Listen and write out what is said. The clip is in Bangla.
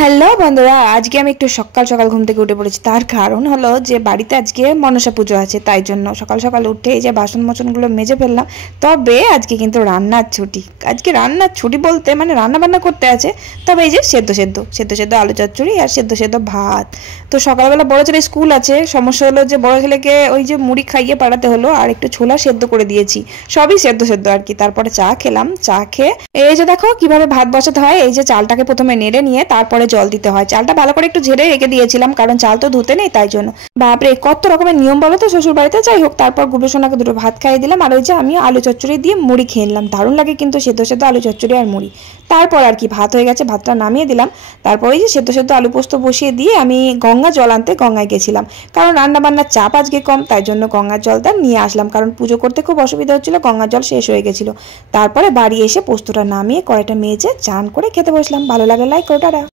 হ্যালো বন্ধুরা, আজকে আমি একটু সকাল সকাল ঘুম থেকে উঠে পড়েছি। তার কারণ হলো যে বাড়িতে আজকে মনসা পুজো আছে, তাই জন্য সকাল সকাল উঠে এই যে বাসন মোচনগুলো মেজে ফেললাম। তবে আজকে কিন্তু রান্নার ছুটি। আজকে রান্নার ছুটি বলতে মানে রান্না বান্না করতে আছে। তবে এই যে সেদ্ধ সেদ্ধ সেদ্ধ সেদ্ধ আলু চচ্চড়ি আর সেদ্ধ সেদ্ধ ভাত। তো সকালবেলা বড় ছেলে স্কুল আছে, সমস্যা হলো যে বড় ছেলেকে ওই যে মুড়ি খাইয়ে পাঠাতে হলো, আর একটু ছোলা সেদ্ধ করে দিয়েছি। সবই সেদ্ধ সেদ্ধ আর কি। তারপরে চা খেলাম, চা খেয়ে এই যে দেখো কিভাবে ভাত বসাতে হয়। এই যে চালটাকে প্রথমে নেড়ে নিয়ে তারপরে জল দিতে হয়। চালটা ভালো করে একটু ঝেড়ে রেখে দিয়েছিলাম, কারণ চাল তো ধুতে নেই, তাই জন্য। বাপরে কত রকমের নিয়ম বলো তো শ্বশুর বাড়িতে। যাই হোক, তারপর গুবলুসোনাকে দুটো ভাত খাইয়ে দিলাম, আর ওই যে আমি আলু চচ্চড়ি দিয়ে মুড়ি খেয়ে নিলাম। দারুণ লাগে কিন্তু সেদ্ধ সেদ্ধ আলু চচ্চড়ি আর মুড়ি। তারপর আর কি ভাত হয়ে গেছে, ভাতটা নামিয়ে দিলাম। তারপর এই যে সেদ্ধ সেদ্ধ আলু পোস্ত বসিয়ে দিয়ে আমি গঙ্গা জল আনতে গঙ্গায় গেছিলাম, কারণ রান্না বান্নার চাপ আজকে কম, তাই জন্য গঙ্গার জলটা নিয়ে আসলাম। কারণ পুজো করতে খুব অসুবিধা হচ্ছিল, গঙ্গার জল শেষ হয়ে গেছিল। তারপরে বাড়ি এসে পোস্তটা নামিয়ে কড়াইটা মেজে চান করে খেতে বসলাম। ভালো লাগে, লাইক করো, টাটা।